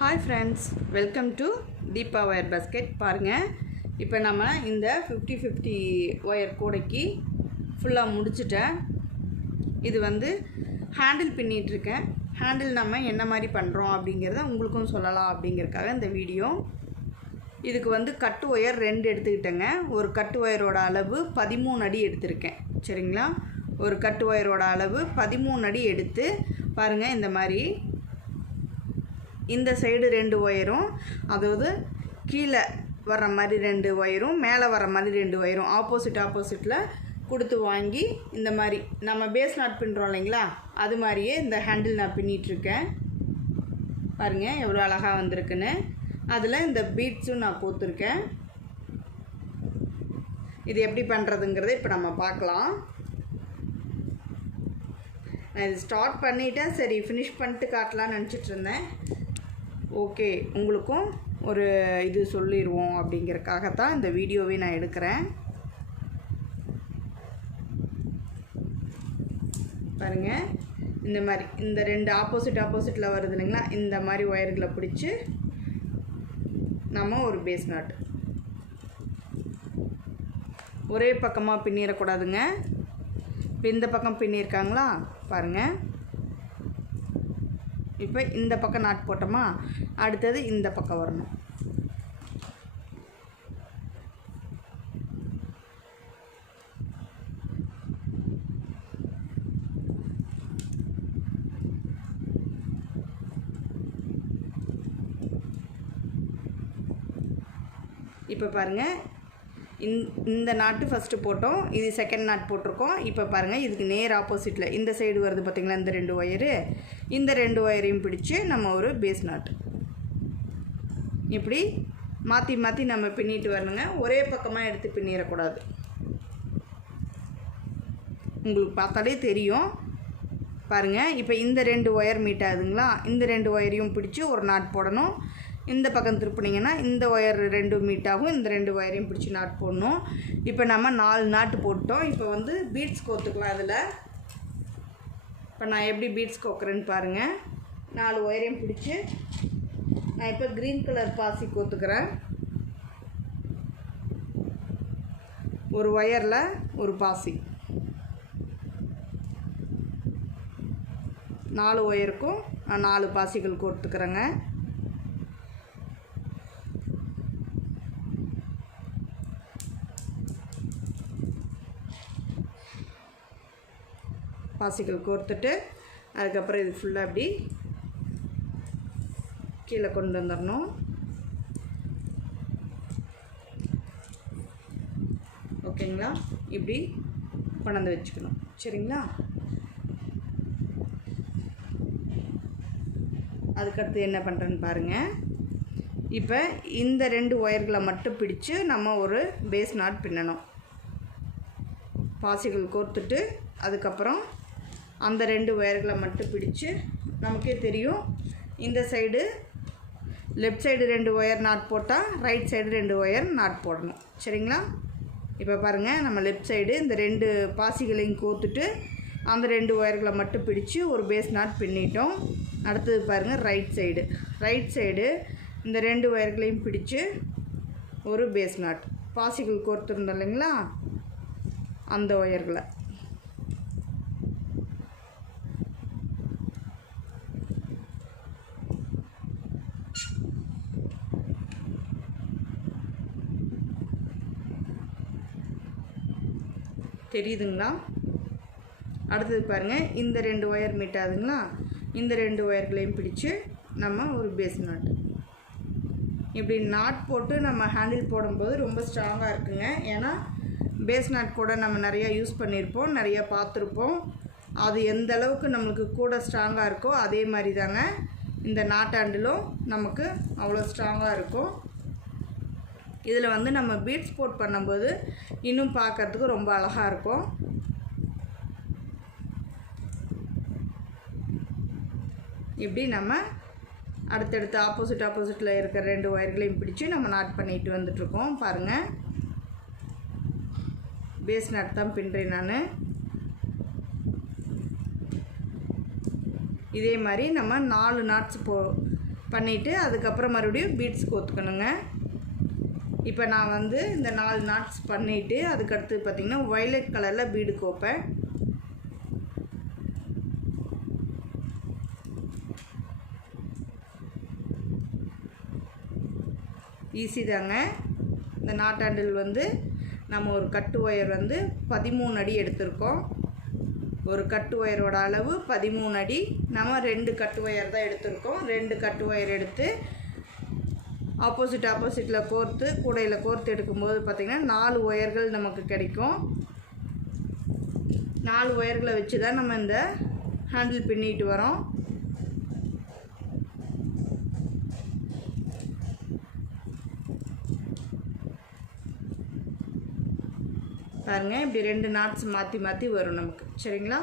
Hi friends, welcome to Deepa wire basket. பாருங்கள், இப்போ நம்ம இந்த 50-50 ஒயர் கூடைக்கு ஃபுல்லாக முடிச்சிட்டேன். இது ஹேண்டில் பின்னிகிட்ருக்கேன். ஹேண்டில் நம்ம என்ன மாதிரி பண்ணுறோம் அப்படிங்கிறத உங்களுக்கும் சொல்லலாம் அப்படிங்கிறதுக்காக இந்த வீடியோ. இதுக்கு கட்டு ஒயர் 2 எடுத்துக்கிட்டேங்க. ஒரு கட்டு ஒயரோட அளவு 13 அடி எடுத்திருக்கேன். சரிங்களா? ஒரு கட்டு ஒயரோட அளவு 13 அடி எடுத்து பாருங்கள், இந்த மாதிரி இந்த சைடு 2 ஒயரும், அதாவது கீழே வர்ற மாதிரி 2 ஒயரும், மேலே வர மாதிரி 2 ஒயரும் ஆப்போசிட்டில் கொடுத்து வாங்கி இந்த மாதிரி நம்ம பேஸ் நாட் பின்னுறோம் இல்லைங்களா, அது மாதிரியே இந்த ஹேண்டில் நான் பின்னிகிட்ருக்கேன். பாருங்கள் எவ்வளோ அழகாக வந்திருக்குன்னு. அதில் இந்த பீட்ஸும் நான் கோத்துருக்கேன். இது எப்படி பண்ணுறதுங்கிறத இப்போ நம்ம பார்க்கலாம். நான் இது ஸ்டார்ட் பண்ணிவிட்டேன், சரி ஃபினிஷ் பண்ணிட்டு காட்டலான்னு நினச்சிட்டு இருந்தேன். ஓகே, உங்களுக்கும் ஒரு இது சொல்லிடுவோம் அப்படிங்கிறதுக்காகத்தான் இந்த வீடியோவே நான் எடுக்கிறேன். பாருங்கள், இந்த மாதிரி இந்த 2 ஆப்போசிட்டில் வருது இல்லைங்களா, இந்த மாதிரி ஒயர்களை பிடிச்சி நம்ம ஒரு பேஸ் நாட் ஒரே பக்கமாக பின்னிடக்கூடாதுங்க. இப்போ இந்த பக்கம் பின்னியிருக்காங்களா பாருங்கள். இப்போ இந்த பக்கம் நாட் போட்டோமா, அடுத்தது இந்த பக்கம் வரணும். இப்போ பாருங்கள், இந்த நாட்டு ஃபஸ்ட்டு போட்டோம், இது செகண்ட் நாட் போட்டிருக்கோம். இப்போ பாருங்கள், இதுக்கு நேர் ஆப்போசிட்டில் இந்த சைடு வருது பார்த்திங்களா, இந்த 2 ஒயரு, இந்த 2 ஒயரையும் பிடிச்சி நம்ம ஒரு பேஸ் நாட் இப்படி மாற்றி நம்ம பின்னிட்டு வரணுங்க. ஒரே பக்கமாக எடுத்து பின்னிடக்கூடாது. உங்களுக்கு பார்த்தாலே தெரியும். பாருங்கள், இப்போ இந்த 2 ஒயர் மீட் ஆகுதுங்களா, இந்த 2 ஒயரையும் பிடிச்சி ஒரு நாட் போடணும். இந்த பக்கம் திருப்பினீங்கன்னா இந்த ஒயர் 2 மீட் ஆகும். இந்த 2 ஒயரையும் பிடிச்சி நாட் போடணும். இப்போ நம்ம 4 நாட்டு போட்டோம். இப்போ பீட்ஸ் கோத்துக்கலாம். அதில் இப்போ நான் எப்படி பீட்ஸ் கோக்குறேன்னு பாருங்கள். 4 ஒயரையும் பிடிச்சி நான் இப்போ க்ரீன் கலர் பாசி கோத்துக்கிறேன். ஒரு ஒயரில் ஒரு பாசி, 4 ஒயருக்கும் நான் 4 பாசிகள் கோத்துக்கிறேங்க. பாசிகள் கோர்த்துட்டு அதுக்கப்புறம் இது ஃபுல்லாக அப்படி கீழே கொண்டு வந்துடணும். ஓகேங்களா? இப்படி கொண்டாந்து வச்சுக்கணும். சரிங்களா? அதுக்கடுத்து என்ன பண்ணுறேன்னு பாருங்கள். இப்போ இந்த 2 ஒயர்களை மட்டும் பிடிச்சு நம்ம ஒரு பேஸ் நாட் பின்னணும். பாசிகள் கோர்த்துட்டு அதுக்கப்புறம் அந்த 2 ஒயர்களை மட்டும் பிடிச்சு, நமக்கே தெரியும் இந்த side left side 2 wire not போட்டால் ரைட் சைடு 2 ஒயர் நாட் போடணும். சரிங்களா? இப்போ பாருங்கள், நம்ம லெஃப்ட் சைடு இந்த 2 பாசிகளையும் கோத்துட்டு அந்த 2 ஒயர்களை மட்டும் பிடிச்சு ஒரு பேஸ் நாட் பின்னிட்டோம். அடுத்தது பாருங்கள், ரைட் சைடு இந்த 2 ஒயர்களையும் பிடிச்சு ஒரு பேஸ் நாட், பாசிகள் கோர்த்துருந்தோம் இல்லைங்களா, அந்த ஒயர்களை தெரியுதுங்களா? அடுத்தது பாருங்கள், இந்த 2 ஒயர் மீட் ஆகுதுங்களா, இந்த 2 ஒயர்களையும் பிடிச்சு நம்ம ஒரு பேஸ் நாட் இப்படி நாட் போட்டு நம்ம ஹேண்டில் போடும்போது ரொம்ப ஸ்ட்ராங்காக இருக்குங்க. ஏன்னா பேஸ் நாட் கூட நம்ம நிறையா யூஸ் பண்ணியிருப்போம், நிறையா பார்த்துருப்போம். அது எந்த அளவுக்கு நம்மளுக்கு கூட ஸ்ட்ராங்காக இருக்கோ அதே மாதிரி தாங்க இந்த நாட் ஹேண்டிலும் நமக்கு அவ்வளோ ஸ்ட்ராங்காக இருக்கும். இதில் நம்ம பீட்ஸ் போட் பண்ணும்போது இன்னும் பார்க்குறதுக்கு ரொம்ப அழகாக இருக்கும். இப்படி நம்ம அடுத்தடுத்து ஆப்போசிட்டில் இருக்கிற 2 ஒயர்களையும் பிடிச்சி நம்ம நாட் பண்ணிட்டு வந்துட்ருக்கோம். பாருங்கள், பேஸ் நாட் தான் பின்னுறேன் நான். இதே மாதிரி நம்ம 4 நாட்ஸ் பண்ணிவிட்டு அதுக்கப்புறம் மறுபடியும் பீட்ஸ் கோத்துக்கணுங்க. இப்போ நான் வந்து இந்த 4 நாட்ஸ் பண்ணிவிட்டு அதுக்கடுத்து பார்த்திங்கன்னா வயலட் கலரில் பீடு கோப்பேன். ஈஸி தாங்க. இந்த நாட் ஹேண்டில் வந்து நம்ம ஒரு கட்டு ஒயர் வந்து 13 அடி எடுத்திருக்கோம். ஒரு கட்டு ஒயரோட அளவு 13 அடி. நம்ம 2 கட்டு ஒயர் தான் எடுத்திருக்கோம். 2 கட்டு ஒயர் எடுத்து ஆப்போசிட்டில் கோர்த்து கூடையில் கோர்த்து எடுக்கும்போது பார்த்திங்கன்னா 4 ஒயர்கள் நமக்கு கிடைக்கும். 4 ஒயர்களை வச்சு தான் நம்ம இந்த ஹேண்டில் பின்னிட்டு வரோம். பாருங்கள், இப்படி 2 நாட்ஸ் மாற்றி மாற்றி வரும் நமக்கு. சரிங்களா?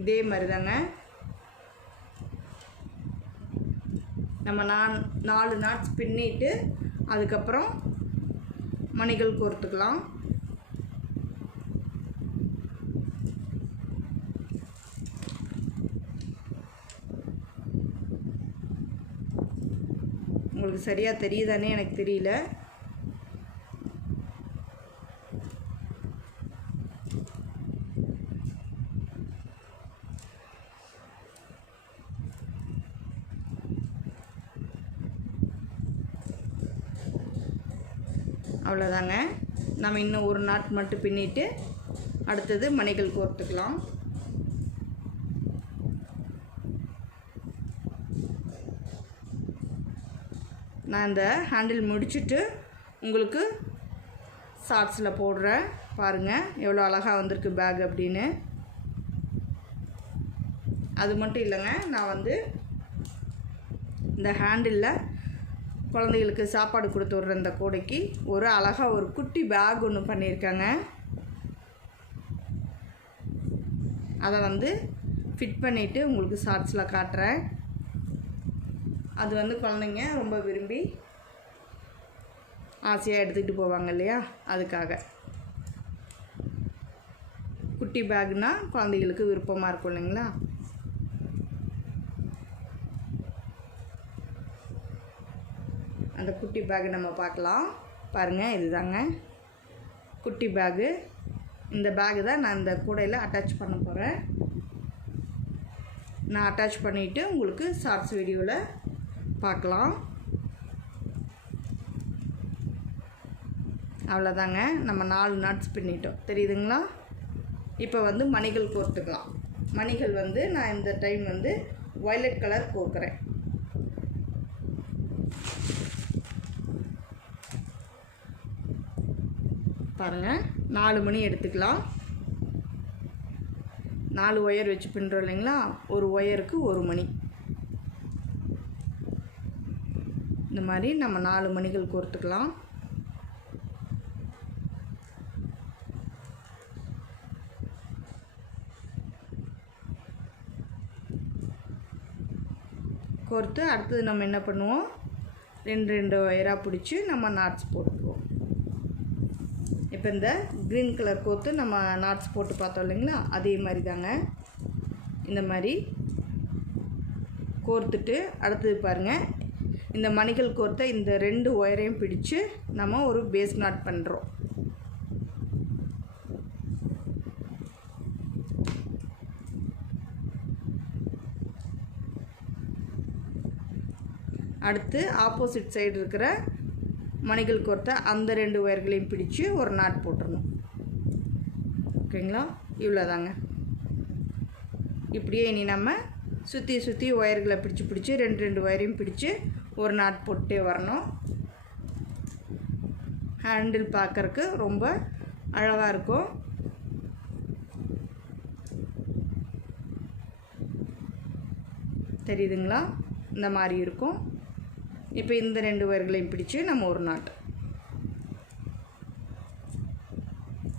இதே மாதிரி தாங்க நம்ம 4 நாட்ஸ் பின்னிட்டு அதுக்கப்புறம் மணிகள் கோர்த்துக்கலாம். உங்களுக்கு சரியாக தெரியுதானே எனக்கு தெரியல. அவ்வளோதாங்க. நம்ம இன்னும் ஒரு நாட் மட்டும் பின்னிட்டு அடுத்தது மணிகள் கோர்த்துக்கலாம். நான் இந்த ஹேண்டில் முடிச்சுட்டு உங்களுக்கு ஷார்ட்ஸில் போடுறேன். பாருங்கள் எவ்வளோ அழகாக வந்திருக்கு பேக் அப்படின்னு. அது மட்டும் இல்லைங்க, நான் வந்து இந்த ஹேண்டிலில் குழந்தைகளுக்கு சாப்பாடு கொடுத்து விட்ற இந்த கூடைக்கு ஒரு அழகாக ஒரு குட்டி பேக் ஒன்று பண்ணியிருக்காங்க. அதை வந்து ஃபிட் பண்ணிவிட்டு உங்களுக்கு ஷார்ட்ஸில் காட்டுறேன். அது வந்து குழந்தைங்க ரொம்ப விரும்பி ஆசையாக எடுத்துக்கிட்டு போவாங்க இல்லையா, அதுக்காக. குட்டி பேக்னால் குழந்தைகளுக்கு விருப்பமாக இருக்கும் இல்லைங்களா. அந்த குட்டி பேகு நம்ம பார்க்கலாம். பாருங்கள், இதுதாங்க குட்டி பேகு. இந்த பேகு தான் நான் இந்த கூடையில் அட்டாச் பண்ண போகிறேன். நான் அட்டாச் பண்ணிவிட்டு உங்களுக்கு ஷார்ட்ஸ் வீடியோவில் பார்க்கலாம். அவ்வளோதாங்க, நம்ம 4 நாட்ஸ் பின்னிட்டோம். தெரியுதுங்களா? இப்போ வந்து மணிகள் கோர்த்துக்கலாம். மணிகள் வந்து நான் இந்த டைம் வந்து வயலட் கலர் கோர்க்குறேன். பாருங்கள், 4 மணி எடுத்துக்கலாம். 4 ஒயர் வச்சு பின்னுறோம் இல்லைங்களா, ஒரு ஒயருக்கு 1 மணி. இந்த மாதிரி நம்ம 4 மணிகள் கோர்த்துக்கலாம். கோர்த்து அடுத்தது நம்ம என்ன பண்ணுவோம், 2 ஒயராக பிடிச்சி நம்ம நாட்ஸ் போட்டுருவோம். இப்போ இந்த க்ரீன் கலர் கோர்த்து நம்ம நாட்ஸ் போட்டு பார்த்தோம் இல்லைங்களா, அதே மாதிரி தாங்க. இந்த மாதிரி கோர்த்துட்டு அடுத்தது பாருங்கள், இந்த மணிகள் கோர்த்த இந்த 2 ஒயரையும் பிடிச்சு நம்ம ஒரு பேஸ் நாட் பண்ணுறோம். அடுத்து ஆப்போசிட் சைடு இருக்கிற மணிகள் கோர்த்த அந்த 2 ஒயர்களையும் பிடிச்சு ஒரு நாட் போட்டுடணும். ஓகேங்களா? இவ்வளோதாங்க. இப்படியே இனி நம்ம சுற்றி ஒயர்களை பிடிச்சி 2 ஒயரையும் பிடிச்சு ஒரு நாட் போட்டே வரணும். ஹேண்டில் பார்க்குறக்கு ரொம்ப அழகாக இருக்கும். தெரியுதுங்களா? இந்த மாதிரி இருக்கும். இப்போ இந்த 2 ஒயர்களையும் பிடிச்சு நம்ம ஒரு நாட்.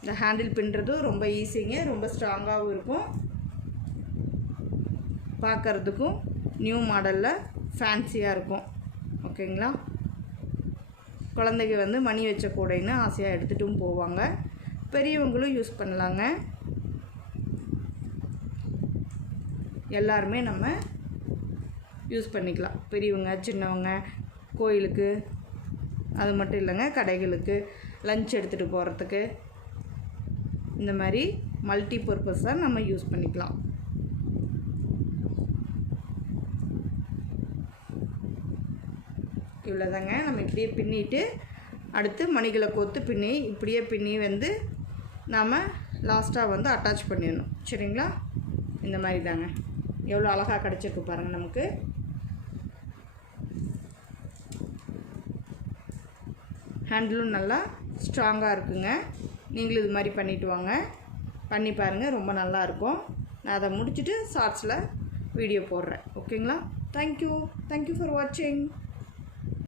இந்த ஹேண்டில் பின்னுறது ரொம்ப ஈஸிங்க, ரொம்ப ஸ்ட்ராங்காகவும் இருக்கும். பார்க்குறதுக்கும் நியூ மாடலில் ஃபேன்சியாக இருக்கும். ஓகேங்களா? குழந்தைங்க வந்து மணி வச்ச கூடைன்னு ஆசையாக எடுத்துகிட்டும் போவாங்க. பெரியவங்களும் யூஸ் பண்ணலாங்க. எல்லாருமே நம்ம யூஸ் பண்ணிக்கலாம். பெரியவங்க சின்னவங்க கோயிலுக்கு அது மட்டும் இல்லைங்க, கடைகளுக்கு லஞ்ச் எடுத்துகிட்டு போகிறதுக்கு இந்த மாதிரி மல்டி பர்பஸாக நம்ம யூஸ் பண்ணிக்கலாம். இவ்வளோதாங்க. நம்ம இப்படியே பின்னிட்டு அடுத்து மணிகளை கோத்து இப்படியே பின்னி வந்து நாம் லாஸ்ட்டாக வந்து அட்டாச் பண்ணிடணும். சரிங்களா? இந்த மாதிரி தாங்க. எவ்வளோ அழகாக கிடச்சிருக்கு பாருங்கள். நமக்கு ஹேண்டிலும் நல்லா ஸ்ட்ராங்காக இருக்குங்க. நீங்களும் இது மாதிரி பண்ணிவிட்டு வாங்க, பண்ணி பாருங்கள், ரொம்ப நல்லாயிருக்கும். நான் அதை முடிச்சுட்டு ஷார்ட்ஸில் வீடியோ போடுறேன். ஓகேங்களா? தேங்க்யூ ஃபார் வாட்சிங்.